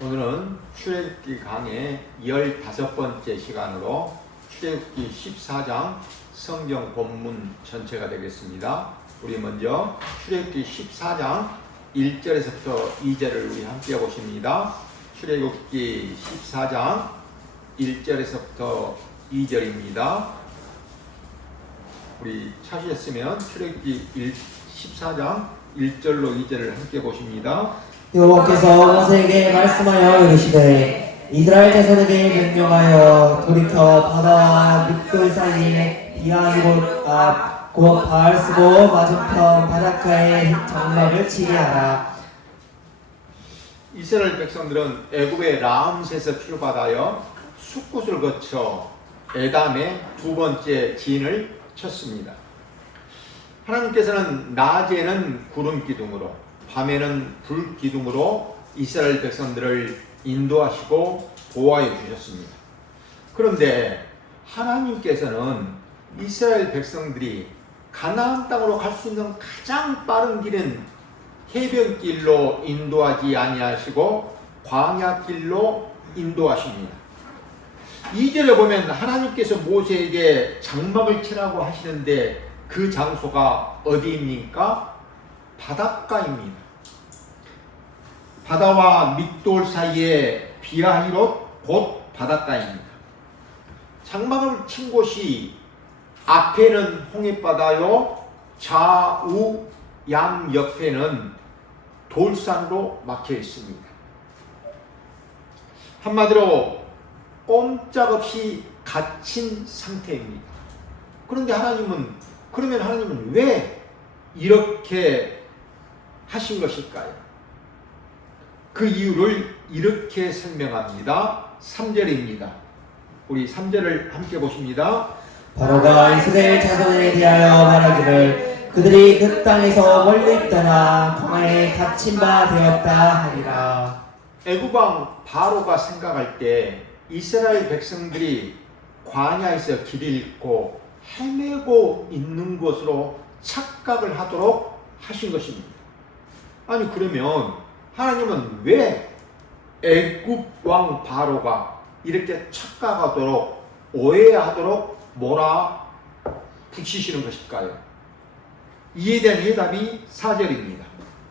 오늘은 출애굽기 강의 15번째 시간으로 출애굽기 14장 성경 본문 전체가 되겠습니다. 우리 먼저 출애굽기 14장 1절에서부터 2절을 우리 함께 보십니다. 출애굽기 14장 1절에서부터 2절입니다. 우리 찾으셨으면 출애굽기 14장 1절로 2절을 함께 보십니다. 여호와께서 모세에게 말씀하여 이르시되 이스라엘 자손에게 명령하여 돌이켜 바다와 믹돌 사이에 비하히봇 앞 곧 바알스보 맞은편 바닷가에 장막을 치게 하라. 이스라엘 백성들은 애굽의 라암셋에서 출발하여 숫곳을 거쳐 에담의 두 번째 진을 쳤습니다. 하나님께서는 낮에는 구름 기둥으로 밤에는 불 기둥으로 이스라엘 백성들을 인도하시고 보호하여 주셨습니다. 그런데 하나님께서는 이스라엘 백성들이 가나안 땅으로 갈 수 있는 가장 빠른 길은 해변길로 인도하지 아니하시고 광야길로 인도하십니다. 2절에 보면 하나님께서 모세에게 장막을 치라고 하시는데 그 장소가 어디입니까? 바닷가입니다. 바다와 믹돌 사이에 비하히롯 곧 바닷가입니다. 장막을 친 곳이 앞에는 홍해바다요, 좌우 양옆에는 돌산으로 막혀 있습니다. 한마디로 꼼짝없이 갇힌 상태입니다. 그런데 하나님은 왜 이렇게 하신 것일까요? 그 이유를 이렇게 설명합니다. 3절입니다. 우리 3절을 함께 보십니다. 바로가 이스라엘 자손에 대하여 말하기를 그들이 그 땅에서 멀리 떠나 광야에 갇힌 바 되었다 하리라. 애굽왕 바로가 생각할 때 이스라엘 백성들이 광야에서 길을 잃고 헤매고 있는 것으로 착각을 하도록 하신 것입니다. 아니 그러면 하나님은 왜 애굽 왕 바로가 이렇게 착각하도록 오해하도록 몰아붙이시는 것일까요? 이에 대한 해답이 4절입니다.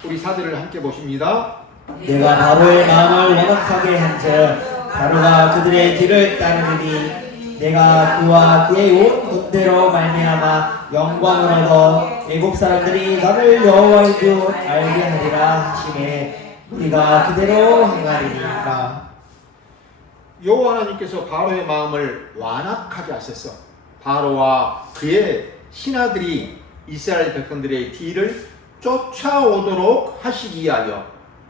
우리 4절을 함께 보십니다. 내가 바로의 마음을 원악하게 한즉 바로가 그들의 길을 따르니 내가 그와 그의 온 군대로 말미암아 영광을 얻어 애굽 사람들이 나를 여호와인 줄 알게 하리라 하시매 우리가 그대로 행하리니라. 여호와 하나님께서 바로의 마음을 완악하게 하셔서 바로와 그의 신하들이 이스라엘 백성들의 뒤를 쫓아오도록 하시기 위하여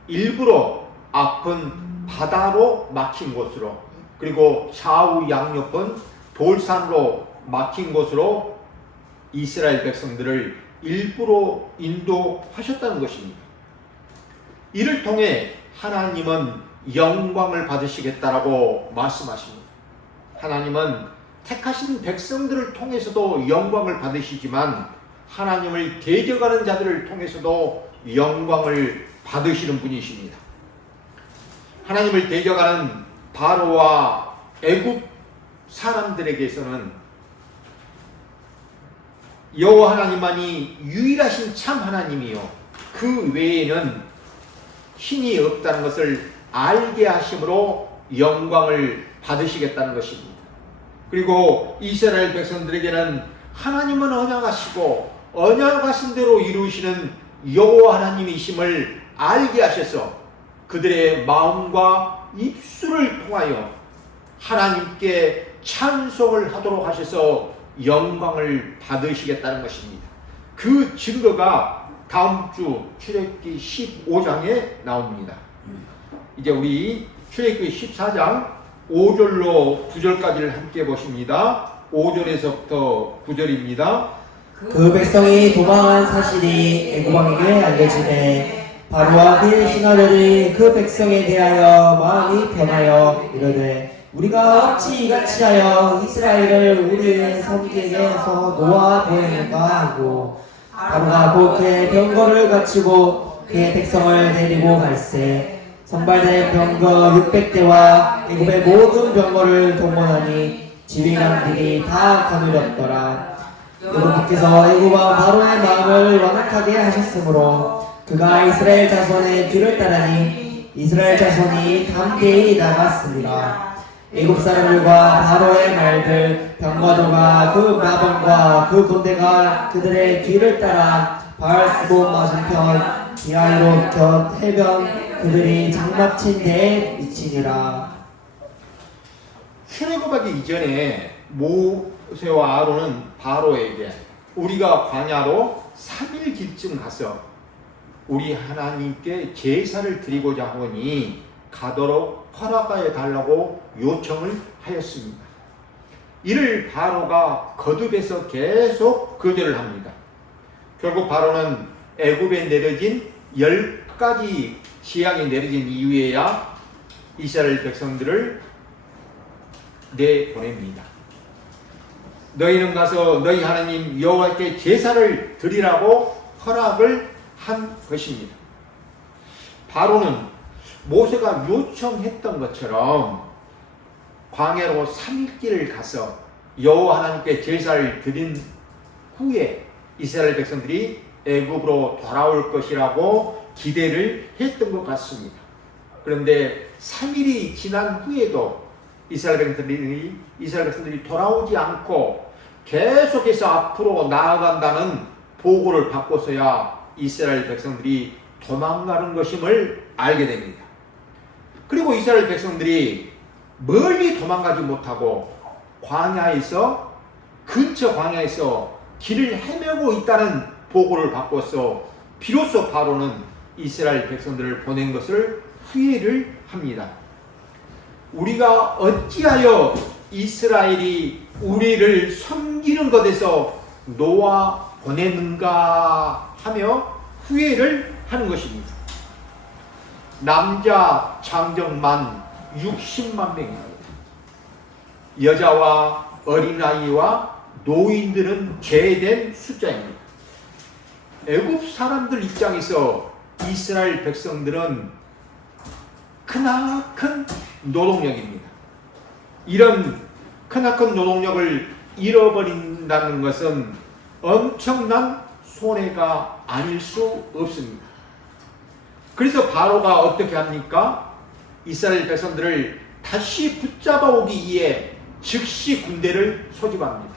일부러 앞은 바다로 막힌 곳으로 그리고 좌우 양옆은 돌산으로 막힌 곳으로 이스라엘 백성들을 일부러 인도하셨다는 것입니다. 이를 통해 하나님은 영광을 받으시겠다라고 말씀하십니다. 하나님은 택하신 백성들을 통해서도 영광을 받으시지만 하나님을 대적하는 자들을 통해서도 영광을 받으시는 분이십니다. 하나님을 대적하는 바로와 애굽 사람들에게서는 여호와 하나님만이 유일하신 참 하나님이요 그 외에는 신이 없다는 것을 알게 하심으로 영광을 받으시겠다는 것입니다. 그리고 이스라엘 백성들에게는 하나님은 언약하시고 언약하신 대로 이루시는 여호와 하나님이심을 알게 하셔서 그들의 마음과 입술을 통하여 하나님께 찬송을 하도록 하셔서 영광을 받으시겠다는 것입니다. 그 증거가 다음 주 출애굽기 15장에 나옵니다. 이제 우리 출애굽기 14장 5절로 9절까지를 함께 보십니다. 5절에서부터 9절입니다. 그 백성이 도망한 사실이 애굽 왕에게 알려지매 바로와 그의 신하들이 그 백성에 대하여 마음이 변하여 이르되 우리가 어찌 이같이 하여 이스라엘을 우리의 성지에서 놓아 보냈는가 하고 바로가 곧 그의 병거를 갖추고 그의 백성을 데리고 갈새 선발된 병거 600대와 애굽의 모든 병거를 동원하니 지휘관들이 다 거느렸더라. 여호와께서 애굽과 바로의 마음을 완악하게 하셨으므로 그가 이스라엘 자손의 뒤를 따르니 이스라엘 자손이 담대히 나갔습니다. 애굽 사람들과 바로의 말들 병거도가 그 마병과 그 군대가 그들의 뒤를 따라 바알스본 맞은편 비하이롯 곁 해변 그들이 장막친 데에 미치니라. 출애굽하기 이전에 모세와 아론은 바로에게 우리가 광야로 3일 길쯤 가서 우리 하나님께 제사를 드리고자 하오니 가도록 허락하여 달라고 요청을 하였습니다. 이를 바로가 거듭해서 계속 거절을 합니다. 결국 바로는 애굽에 내려진 10가지 재앙이 내려진 이후에야 이스라엘 백성들을 내보냅니다. 너희는 가서 너희 하나님 여호와께 제사를 드리라고 허락을 한 것입니다. 바로는 모세가 요청했던 것처럼 광야로 3일길을 가서 여호와 하나님께 제사를 드린 후에 이스라엘 백성들이 애굽으로 돌아올 것이라고 기대를 했던 것 같습니다. 그런데 3일이 지난 후에도 이스라엘 백성들이 돌아오지 않고 계속해서 앞으로 나아간다는 보고를 받고서야 이스라엘 백성들이 도망가는 것임을 알게 됩니다. 그리고 이스라엘 백성들이 멀리 도망가지 못하고 근처 광야에서 길을 헤매고 있다는 보고를 받고서 비로소 바로는 이스라엘 백성들을 보낸 것을 후회를 합니다. 우리가 어찌하여 이스라엘이 우리를 섬기는 것에서 놓아 보내는가 하며 후회를 하는 것입니다. 남자 장정만 60만 명입니다. 여자와 어린아이와 노인들은 제외된 숫자입니다. 애굽 사람들 입장에서 이스라엘 백성들은 크나큰 노동력입니다. 이런 크나큰 노동력을 잃어버린다는 것은 엄청난 손해가 아닐 수 없습니다. 그래서 바로가 어떻게 합니까? 이스라엘 백성들을 다시 붙잡아오기 위해 즉시 군대를 소집합니다.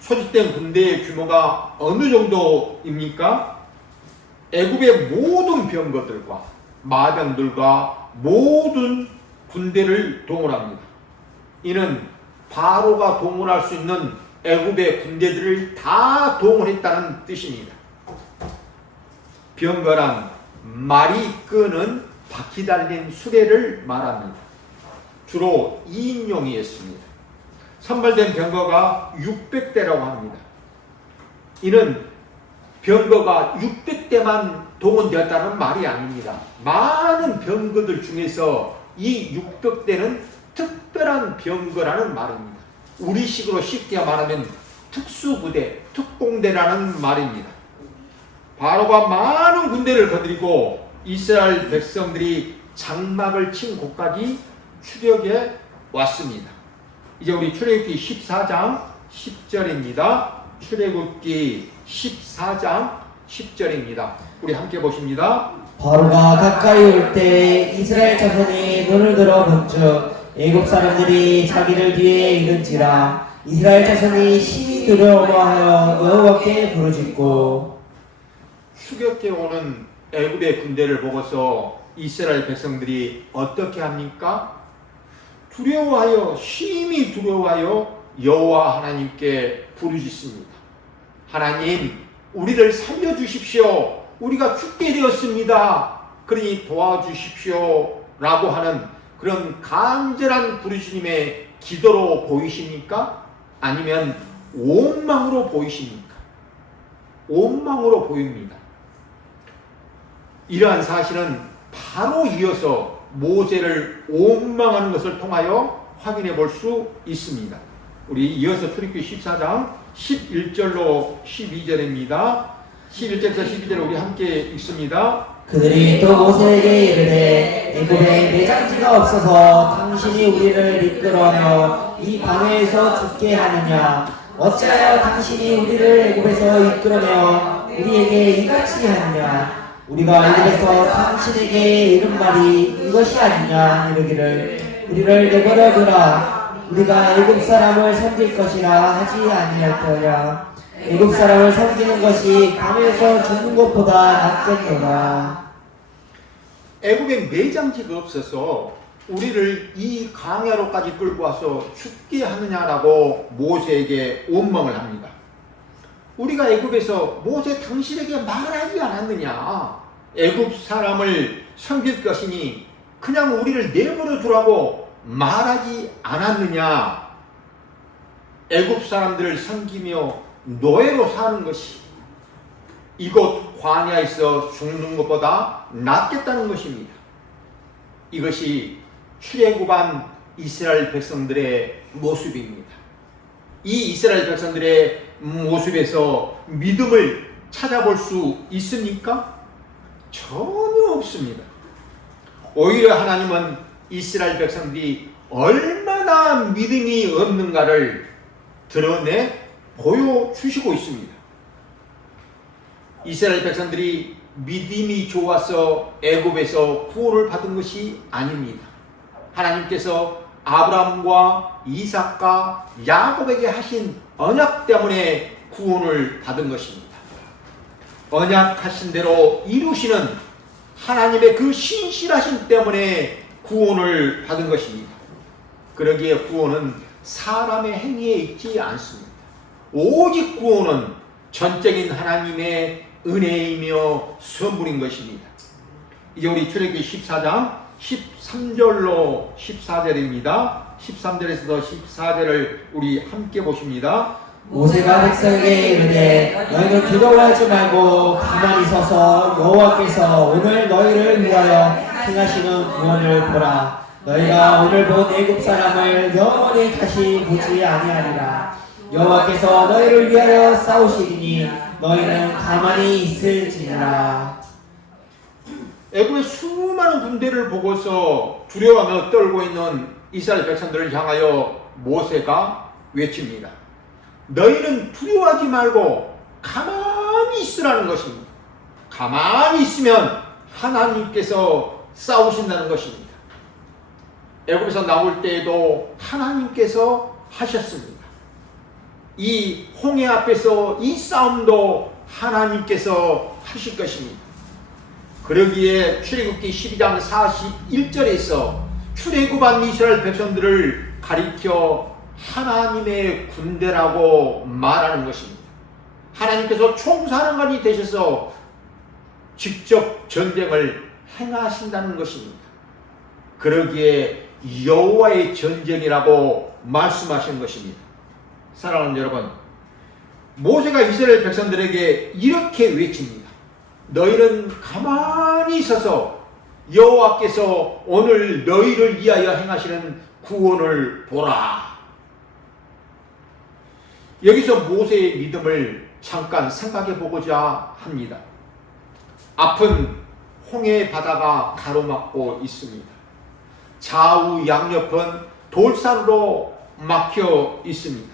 소집된 군대의 규모가 어느 정도입니까? 애굽의 모든 병거들과 마병들과 모든 군대를 동원합니다. 이는 바로가 동원할 수 있는 애굽의 군대들을 다 동원했다는 뜻입니다. 병거란 말이 끄는 바퀴 달린 수레를 말합니다. 주로 2인용이었습니다. 선발된 병거가 600대라고 합니다. 이는 병거가 600대만 동원되었다는 말이 아닙니다. 많은 병거들 중에서 이 600대는 특별한 병거라는 말입니다. 우리식으로 쉽게 말하면 특수부대, 특공대라는 말입니다. 바로가 많은 군대를 거느리고 이스라엘 백성들이 장막을 친 곳까지 추격해 왔습니다. 이제 우리 출애굽기 14장 10절입니다. 출애굽기 14장 10절입니다. 우리 함께 보십니다. 바로가 가까이 올 때 이스라엘 자손이 눈을 들어 본즉 애굽 사람들이 자기를 뒤에 이른지라. 이스라엘 자손이 심히 두려워하여 여호와께 부르짖고. 추격해 오는 애굽의 군대를 보고서 이스라엘 백성들이 어떻게 합니까? 심히 두려워하여 여호와 하나님께 부르짖습니다. 하나님, 우리를 살려주십시오. 우리가 죽게 되었습니다. 그러니 도와주십시오. 라고 하는 그런 간절한 부르짖음의 기도로 보이십니까? 아니면 원망으로 보이십니까? 원망으로 보입니다. 이러한 사실은 바로 이어서 모세를 원망하는 것을 통하여 확인해 볼 수 있습니다. 우리 이어서 출애굽기 14장 11절로 12절입니다. 11절에서 12절 우리 함께 읽습니다. 그들이 또 모세에게 이르되 애굽에 매장지가 없어서 당신이 우리를 이끌어내어 이 광야에서 죽게 하느냐 어찌하여 당신이 우리를 애굽에서 이끌어내어 우리에게 이같이 하느냐 우리가 애굽에서 당신에게 이른 말이 이것이 아니냐 이르기를 우리를 내버려 두라 우리가 애굽 사람을 섬길 것이라 하지 아니할거냐 애굽 사람을 섬기는 것이 광야에서 죽는 것보다 낫겠노라. 애굽에 매장지가 없어서 우리를 이 광야로까지 끌고 와서 죽게 하느냐라고 모세에게 원망을 합니다. 우리가 애굽에서 모세 당신에게 말하지 않았느냐? 애굽 사람을 섬길 것이니 그냥 우리를 내버려 두라고 말하지 않았느냐? 애굽 사람들을 섬기며 노예로 사는 것이 이곳 광야에서 죽는 것보다 낫겠다는 것입니다. 이것이 출애굽한 이스라엘 백성들의 모습입니다. 이 이스라엘 백성들의 모습에서 믿음을 찾아볼 수 있습니까? 전혀 없습니다. 오히려 하나님은 이스라엘 백성들이 얼마나 믿음이 없는가를 드러내 보여주시고 있습니다. 이스라엘 백성들이 믿음이 좋아서 애굽에서 구원을 받은 것이 아닙니다. 하나님께서 아브라함과 이삭과 야곱에게 하신 언약 때문에 구원을 받은 것입니다. 언약하신 대로 이루시는 하나님의 그 신실하심 때문에 구원을 받은 것입니다. 그러기에 구원은 사람의 행위에 있지 않습니다. 오직 구원은 전적인 하나님의 은혜이며 선물인 것입니다. 이제 우리 출애굽기 14장 13절로 14절입니다. 13절에서도 14절을 우리 함께 보십니다. 모세가 백성에게 이르되 너희는 두려워하지 말고 가만히 서서 여호와께서 오늘 너희를 위하여 행하시는 구원을 보라. 너희가 오늘 본 애굽 사람을 영원히 다시 보지 아니하리라. 여호와께서 너희를 위하여 싸우시리니 너희는 가만히 있을지니라. 애굽의 수많은 군대를 보고서 두려워하며 떨고 있는 이스라엘 백성들을 향하여 모세가 외칩니다. 너희는 두려워하지 말고 가만히 있으라는 것입니다. 가만히 있으면 하나님께서 싸우신다는 것입니다. 애굽에서 나올 때에도 하나님께서 하셨습니다. 이 홍해 앞에서 이 싸움도 하나님께서 하실 것입니다. 그러기에 출애굽기 12장 41절에서 출애굽한 이스라엘 백성들을 가리켜 하나님의 군대라고 말하는 것입니다. 하나님께서 총사령관이 되셔서 직접 전쟁을 행하신다는 것입니다. 그러기에 여호와의 전쟁이라고 말씀하신 것입니다. 사랑하는 여러분, 모세가 이스라엘 백성들에게 이렇게 외칩니다. 너희는 가만히 있어서 여호와께서 오늘 너희를 위하여 행하시는 구원을 보라. 여기서 모세의 믿음을 잠깐 생각해 보고자 합니다. 앞은 홍해 바다가 가로막고 있습니다. 좌우 양옆은 돌산으로 막혀 있습니다.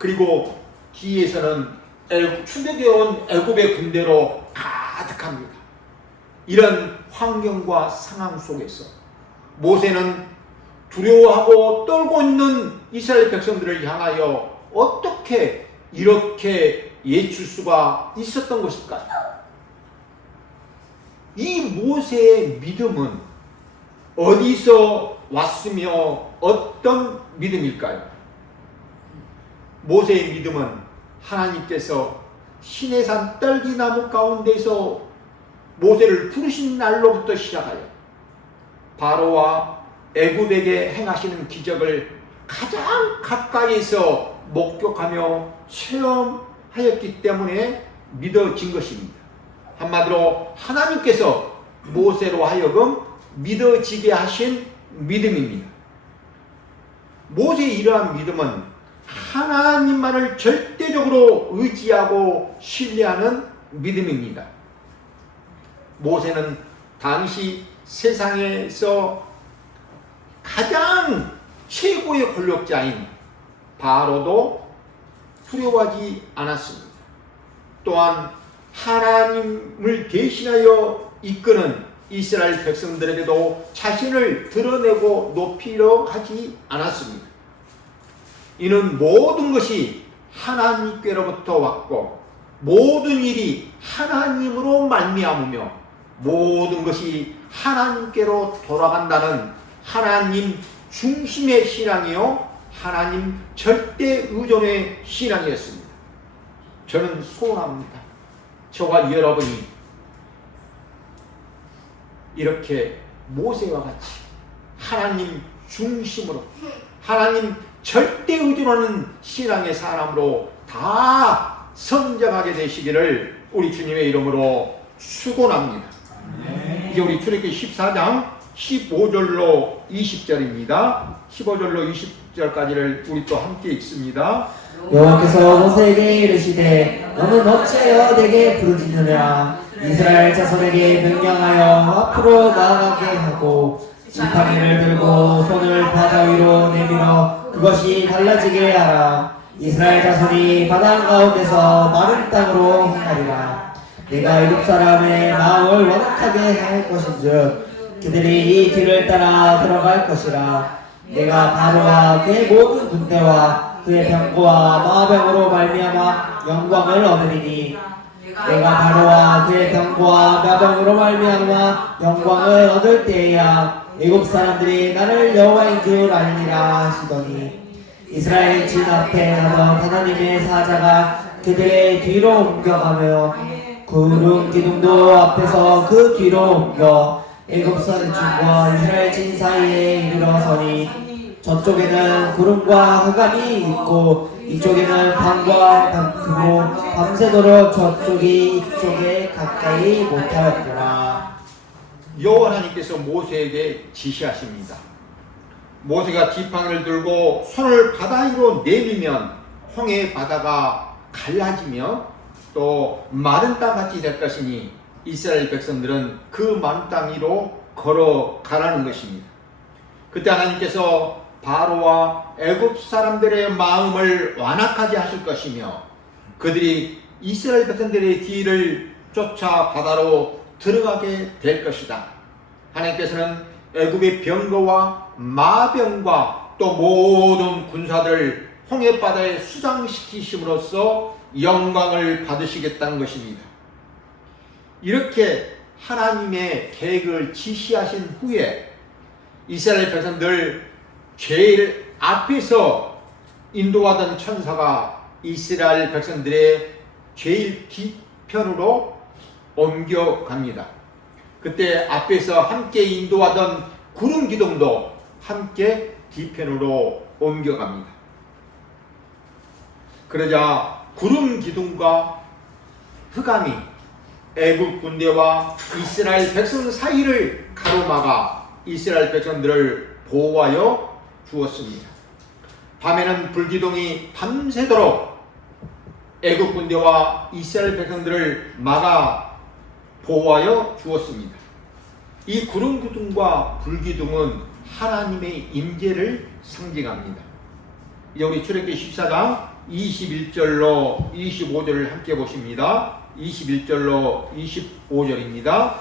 그리고 뒤에서는 출애굽해온 애굽의 군대로 가득합니다. 이런 환경과 상황 속에서 모세는 두려워하고 떨고 있는 이스라엘 백성들을 향하여 어떻게 이렇게 예출 수가 있었던 것일까요? 이 모세의 믿음은 어디서 왔으며 어떤 믿음일까요? 모세의 믿음은 하나님께서 시내산 떨기나무 가운데서 모세를 부르신 날로부터 시작하여 바로와 애굽에게 행하시는 기적을 가장 가까이에서 목격하며 체험하였기 때문에 믿어진 것입니다. 한마디로 하나님께서 모세로 하여금 믿어지게 하신 믿음입니다. 모세의 이러한 믿음은 하나님만을 절대적으로 의지하고 신뢰하는 믿음입니다. 모세는 당시 세상에서 가장 최고의 권력자인 바로도 두려워하지 않았습니다. 또한 하나님을 대신하여 이끄는 이스라엘 백성들에게도 자신을 드러내고 높이려 하지 않았습니다. 이는 모든 것이 하나님께로부터 왔고 모든 일이 하나님으로 말미암으며 모든 것이 하나님께로 돌아간다는 하나님 중심의 신앙이요 하나님 절대 의존의 신앙이었습니다. 저는 소원합니다. 저와 여러분이 이렇게 모세와 같이 하나님 중심으로 하나님 절대 의존하는 신앙의 사람으로 다 성장하게 되시기를 우리 주님의 이름으로 축원합니다. 이제 우리 출애굽기 14장 15절로 20절입니다. 15절로 20절까지를 우리 또 함께 읽습니다. 여호와께서 모세에게 이르시되 너는 어찌하여 내게 부르짖느냐 이스라엘 자손에게 명령하여 앞으로 나아가게 하고 지팡이를 들고 손을 바다 위로 내밀어 그것이 갈라지게 하라. 이스라엘 자손이 바다 가운데서 마른 땅으로 행하리라. 내가 애굽 사람의 마음을 완악하게 할 것인즉 그들이 이 뒤를 따라 들어갈 것이라. 내가 바로와 그의 모든 군대와 그의 병거와 마병으로 말미암아 영광을 얻으리니 내가 바로와 그의 병거와 마병으로 말미암아 영광을 얻을 때에야 애굽 사람들이 나를 여호와인 줄 알리라 하시더니 이스라엘 진 앞에 하던 하나님의 사자가 그들의 뒤로 옮겨가며 구름 기둥도 앞에서 그 뒤로 옮겨 애굽 사람과 이스라엘 진 사이에 이르러서니 저쪽에는 구름과 흑암이 있고 이쪽에는 밤과 그리고 밤새도록 저쪽이 이쪽에 가까이 못하였더라. 여호와 하나님께서 모세에게 지시하십니다. 모세가 지팡이를 들고 손을 바다 위로 내밀면 홍해 바다가 갈라지며 또 마른 땅같이 될 것이니 이스라엘 백성들은 그 마른 땅 위로 걸어가라는 것입니다. 그때 하나님께서 바로와 애굽 사람들의 마음을 완악하게 하실 것이며 그들이 이스라엘 백성들의 뒤를 쫓아 바다로 들어가게 될 것이다. 하나님께서는 애굽의 병거와 마병과 또 모든 군사들을 홍해바다에 수장시키심으로써 영광을 받으시겠다는 것입니다. 이렇게 하나님의 계획을 지시하신 후에 이스라엘 백성들 제일 앞에서 인도하던 천사가 이스라엘 백성들의 제일 뒤편으로 옮겨갑니다. 그때 앞에서 함께 인도하던 구름 기둥도 함께 뒤편으로 옮겨갑니다. 그러자 구름 기둥과 흑암이 애굽 군대와 이스라엘 백성 사이를 가로막아 이스라엘 백성들을 보호하여 주었습니다. 밤에는 불기둥이 밤새도록 애굽 군대와 이스라엘 백성들을 막아 보호하여 주었습니다. 이 구름 기둥과 불기둥은 하나님의 임재를 상징합니다. 이제 우리 출애굽기 14장 21절로 25절을 함께 보십니다. 21절로 25절입니다.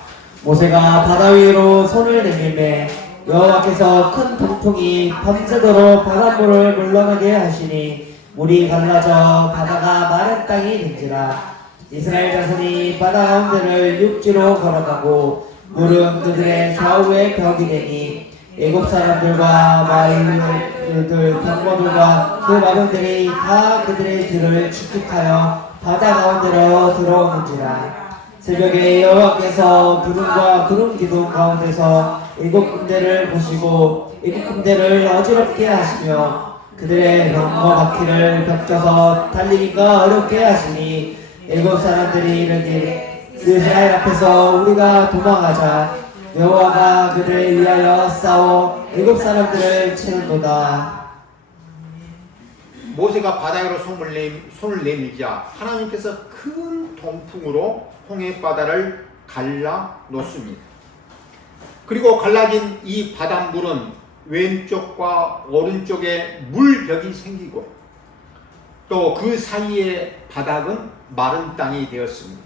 모세가 바다 위로 손을 내밀매 여호와께서 큰 동풍이 밤새도록 바닷물을 물러나게 하시니 물이 갈라져 바다가 마른 땅이 된지라. 이스라엘 자손이 바다 가운데를 육지로 걸어가고 물은 그들의 좌우에 벽이 되니 애굽 사람들과 마일들 병거들과 그 마병들이 다 그들의 뒤를 축축하여 바다 가운데로 들어오는지라. 새벽에 여호와께서 구름과 구름 기둥 가운데서 애굽 군대를 보시고 애굽 군대를 어지럽게 하시며 그들의 병거 바퀴를 벗겨서 달리기가 어렵게 하시니 애굽 사람들이 이르되 이스라엘 앞에서 우리가 도망하자. 여호와가 그들을 위하여 싸워 애굽 사람들을 치는도다. 모세가 바다 위로 손을 내밀자 하나님께서 큰 동풍으로 홍해 바다를 갈라 놓습니다. 그리고 갈라진 이 바닷물은 왼쪽과 오른쪽에 물벽이 생기고 또 그 사이의 바닥은 마른 땅이 되었습니다.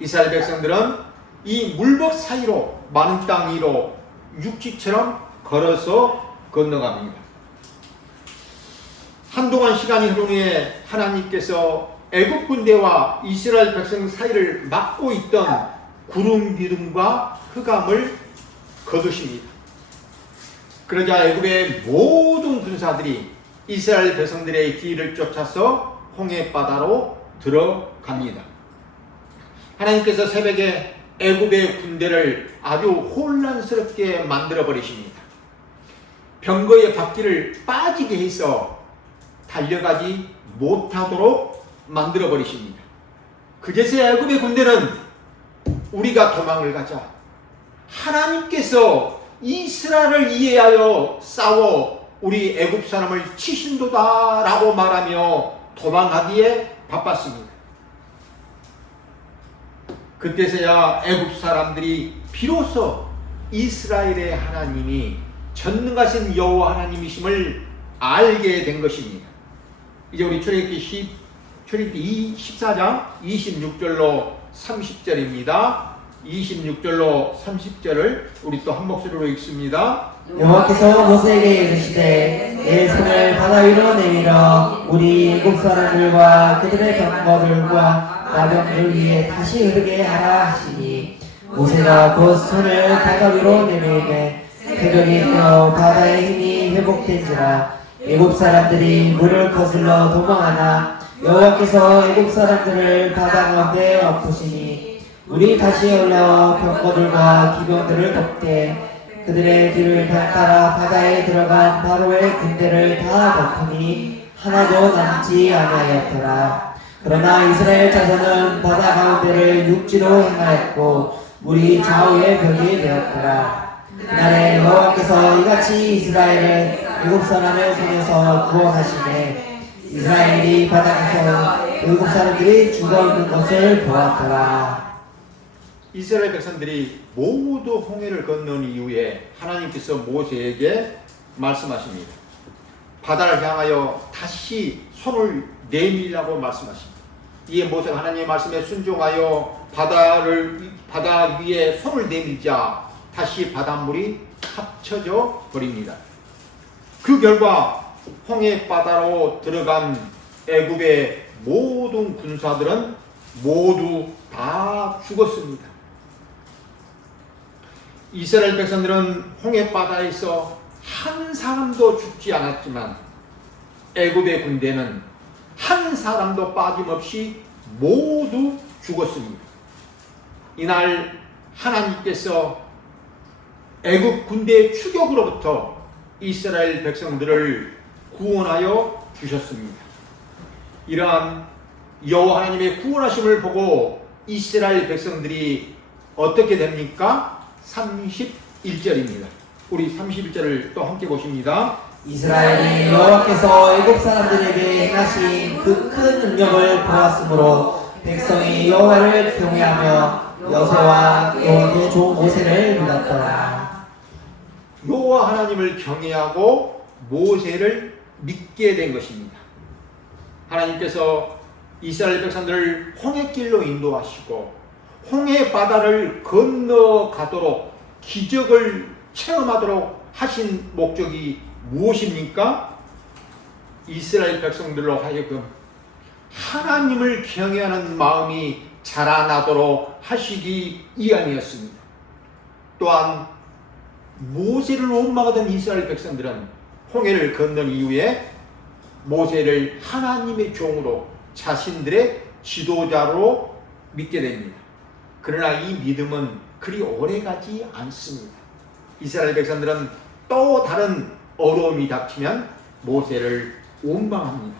이스라엘 백성들은 이 물벽 사이로 마른 땅 위로 육지처럼 걸어서 건너갑니다. 한동안 시간이 흐른 후에 하나님께서 애굽 군대와 이스라엘 백성 사이를 막고 있던 구름 기둥과 흑암을 거두십니다. 그러자 애굽의 모든 군사들이 이스라엘 백성들의 뒤를 쫓아서 홍해 바다로 들어갑니다. 하나님께서 새벽에 애굽의 군대를 아주 혼란스럽게 만들어 버리십니다. 병거의 바퀴를 빠지게 해서 달려가지 못하도록 만들어 버리십니다. 그제서야 애굽의 군대는 우리가 도망을 가자, 하나님께서 이스라엘을 이해하여 싸워 우리 애굽 사람을 치신도다 라고 말하며 도망하기에 바빴습니다. 그때서야 애굽 사람들이 비로소 이스라엘의 하나님이 전능하신 여호와 하나님이심을 알게 된 것입니다. 이제 우리 출애굽기 14장 26절로 30절입니다. 26절로 30절을 우리 또 한 목소리로 읽습니다. 여호와께서 모세에게 이르시되 내 손을 바다 위로 내밀어 우리 애굽 사람들과 그들의 병거들과 나병들 위에 다시 흐르게 하라 하시니 모세가 곧 손을 바다 위로 내밀매 새벽이 되어 바다의 힘이 회복된지라 애굽 사람들이 물을 거슬러 도망하나 여호와께서 애굽 사람들을 바다 가운데 엎으시니 물이 다시 올라와 병거들과 기병들을 덮되 그들의 뒤를 따라 바다에 들어간 바로의 군대를 다 덮으니 하나도 남지 아니하였더라. 그러나 이스라엘 자손은 바다 가운데를 육지로 행하였고 물이 좌우의 벽이 되었더라. 그날에 여호와께서 이같이 이스라엘을 애굽 사람의 손에서 구원하시매 이스라엘이 바다에서 애굽 사람들이 죽어있는 것을 보았더라. 이스라엘 백성들이 모두 홍해를 건넌 이후에 하나님께서 모세에게 말씀하십니다. 바다를 향하여 다시 손을 내밀라고 말씀하십니다. 이에 모세가 하나님의 말씀에 순종하여 바다 위에 손을 내밀자 다시 바닷물이 합쳐져 버립니다. 그 결과 홍해 바다로 들어간 애굽의 모든 군사들은 모두 다 죽었습니다. 이스라엘 백성들은 홍해 바다에서 한 사람도 죽지 않았지만 애굽의 군대는 한 사람도 빠짐없이 모두 죽었습니다. 이날 하나님께서 애굽 군대의 추격으로부터 이스라엘 백성들을 구원하여 주셨습니다. 이러한 여호와 하나님의 구원하심을 보고 이스라엘 백성들이 어떻게 됩니까? 31절입니다. 우리 31절을 또 함께 보십니다. 이스라엘이 여호와께서 애굽 사람들에게 행하신 그 큰 능력을 보았으므로 백성이 여호와를 경외하며 여호와 여호와의 종 모세를 믿었더라. 여호와 하나님을 경외하고 모세를 믿게 된 것입니다. 하나님께서 이스라엘 백성들을 홍해길로 인도하시고 홍해 바다를 건너가도록 기적을 체험하도록 하신 목적이 무엇입니까? 이스라엘 백성들로 하여금 하나님을 경외하는 마음이 자라나도록 하시기 위함이었습니다. 또한 모세를 원망하던 이스라엘 백성들은 홍해를 건넌 이후에 모세를 하나님의 종으로 자신들의 지도자로 믿게 됩니다. 그러나 이 믿음은 그리 오래가지 않습니다. 이스라엘 백성들은 또 다른 어려움이 닥치면 모세를 원망합니다.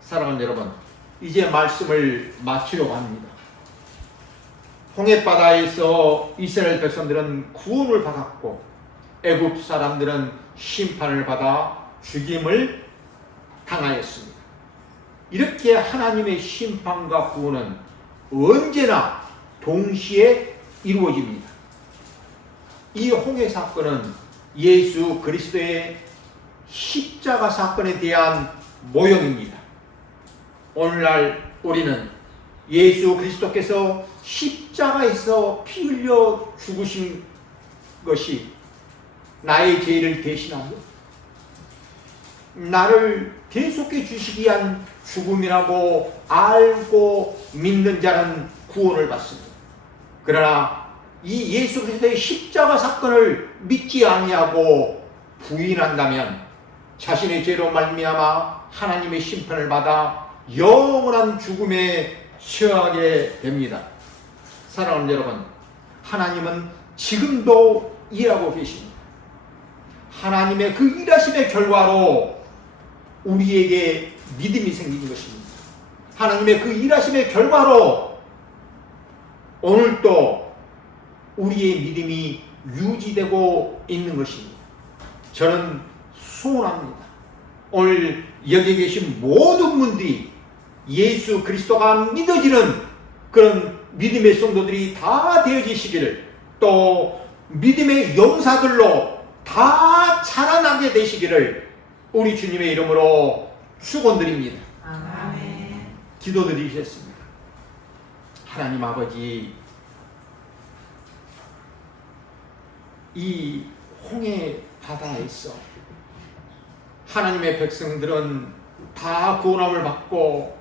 사랑하는 여러분, 이제 말씀을 마치려고 합니다. 홍해바다에서 이스라엘 백성들은 구원을 받았고 애굽 사람들은 심판을 받아 죽임을 당하였습니다. 이렇게 하나님의 심판과 구원은 언제나 동시에 이루어집니다. 이 홍해 사건은 예수 그리스도의 십자가 사건에 대한 모형입니다. 오늘날 우리는 예수 그리스도께서 십자가에서 피 흘려 죽으신 것이 나의 죄를 대신하며 나를 대속해 주시기 위한 죽음이라고 알고 믿는 자는 구원을 받습니다. 그러나 이 예수 그리스도의 십자가 사건을 믿지 아니하고 부인한다면 자신의 죄로 말미암아 하나님의 심판을 받아 영원한 죽음에 처하게 됩니다. 사랑하는 여러분, 하나님은 지금도 일하고 계십니다. 하나님의 그 일하심의 결과로 우리에게 믿음이 생긴 것입니다. 하나님의 그 일하심의 결과로 오늘도 우리의 믿음이 유지되고 있는 것입니다. 저는 소원합니다. 오늘 여기 계신 모든 분들이 예수 그리스도가 믿어지는 그런 믿음의 성도들이 다 되어지시기를, 또 믿음의 용사들로 다 자라나게 되시기를 우리 주님의 이름으로 축원드립니다. 아멘. 기도드리겠습니다. 하나님 아버지, 이 홍해 바다에서 하나님의 백성들은 다 구원함을 받고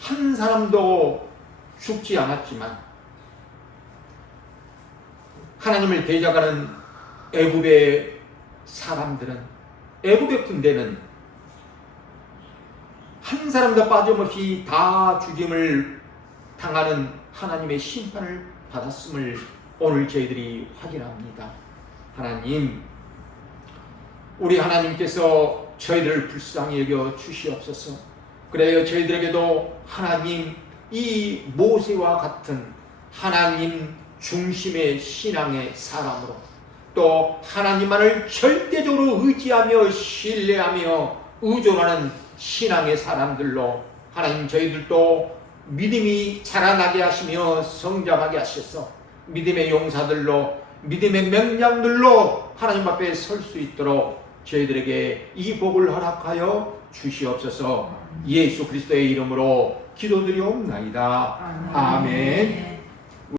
한 사람도 죽지 않았지만 하나님을 대적하는 애굽의 사람들은, 애굽의 군대는 한 사람도 빠짐없이 다 죽임을 당하는 하나님의 심판을 받았음을 오늘 저희들이 확인합니다. 하나님, 우리 하나님께서 저희들을 불쌍히 여겨 주시옵소서. 그래요, 저희들에게도 하나님, 이 모세와 같은 하나님 중심의 신앙의 사람으로, 또 하나님만을 절대적으로 의지하며 신뢰하며 의존하는 신앙의 사람들로 하나님, 저희들도 믿음이 자라나게 하시며 성장하게 하셔서 믿음의 용사들로, 믿음의 명장들로 하나님 앞에 설 수 있도록 저희들에게 이 복을 허락하여 주시옵소서. 예수 그리스도의 이름으로 기도드리옵나이다. 아멘.